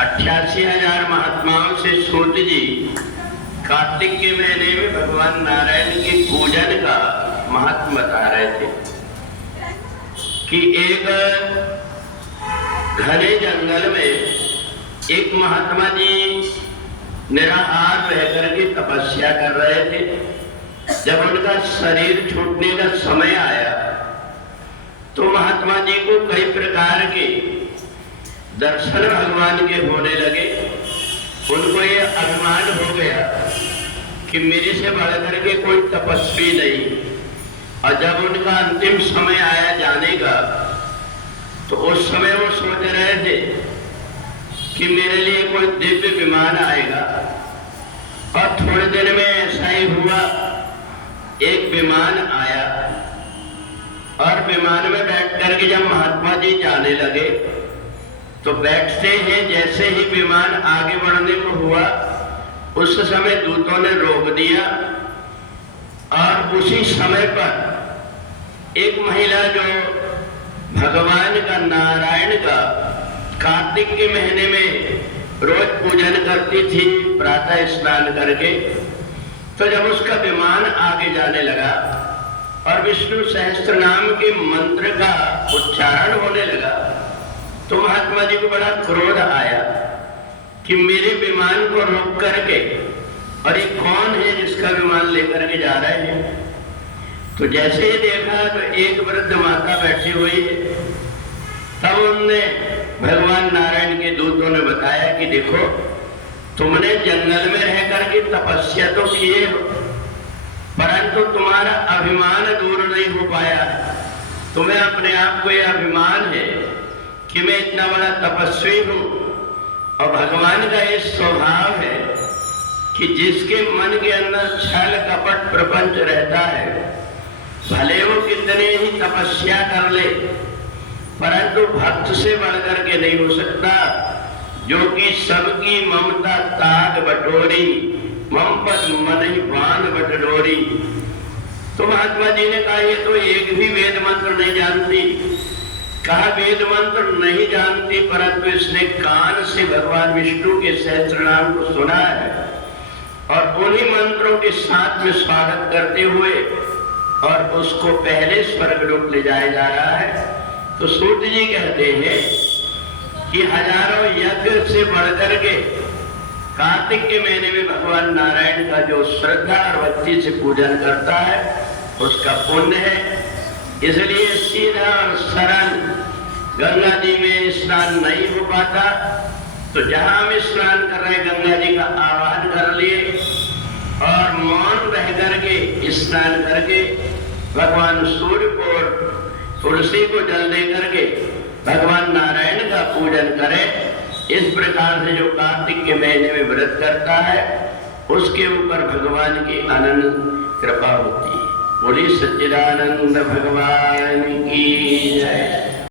88,000 महात्माओं से सूत जी कार्तिक के महीने में भगवान नारायण की पूजन का महत्व बता रहे थे कि एक घने जंगल में एक महात्मा जी निराहार रह करके तपस्या कर रहे थे। जब उनका शरीर छूटने का समय आया तो महात्मा जी को कई प्रकार के दर्शन भगवान के होने लगे। उनको ये अभिमान हो गया कि मेरे से बढ़कर के कोई तपस्वी नहीं। और जब उनका अंतिम समय आया जाने का तो उस समय वो सोच रहे थे कि मेरे लिए कोई दिव्य विमान आएगा। और थोड़े दिन में ऐसा ही हुआ, एक विमान आया और विमान में बैठ करके जब महात्मा जी जाने लगे तो बैठते हैं जैसे ही विमान आगे बढ़ने को हुआ उस समय दूतों ने रोक दिया। और उसी समय पर एक महिला जो भगवान का नारायण का कार्तिक के महीने में रोज पूजन करती थी प्रातः स्नान करके, तो जब उसका विमान आगे जाने लगा और विष्णु सहस्त्र नाम के मंत्र का उच्चारण होने लगा तो महात्मा जी को बड़ा क्रोध आया कि मेरे विमान को रोक करके, और ये कौन है जिसका विमान लेकर के जा रहे हैं। तो जैसे ही देखा तो एक वृद्ध माता बैठी हुई है। तब उनने भगवान नारायण के दूतों ने बताया कि देखो, तुमने जंगल में रह करके तपस्या तो किए हो, परंतु तुम्हारा अभिमान दूर नहीं हो पाया। तुम्हें अपने आप को यह अभिमान है कि मैं इतना बड़ा तपस्वी हूं। और भगवान का ये स्वभाव है कि जिसके मन के अंदर छल कपट प्रपंच रहता है, भले वो कितने ही तपस्या कर ले, परंतु भक्त से बढ़कर के नहीं हो सकता, जो कि सबकी ममता ताग बटोरी, मम पद मन ही बांध बटोरी। तो महात्मा जी ने कहा ये तो एक भी वेद मंत्र नहीं जानती। कहा वेद मंत्र नहीं जानती, परंतु इसने कान से भगवान विष्णु के सहस्त्र नाम को सुना है और उन्हीं मंत्रों के साथ में स्वागत करते हुए और उसको पहले स्वर्ग लोक ले जाया जा रहा है। तो सूत जी कहते हैं कि हजारों यज्ञ से बढ़कर के कार्तिक के महीने में भगवान नारायण का जो श्रद्धा और भक्ति से पूजन करता है उसका पुण्य है। इसलिए सीधा और सरल गंगा जी में स्नान नहीं हो पाता, तो जहां हम स्नान कर रहे गंगा जी का आवाहन कर लिए और मौन रह करके स्नान करके भगवान सूर्य को तुलसी को जल दे करके भगवान नारायण का पूजन करें। इस प्रकार से जो कार्तिक के महीने में व्रत करता है उसके ऊपर भगवान की अनंत कृपा होती है। बोली सच्चिदानंद भगवान की जय।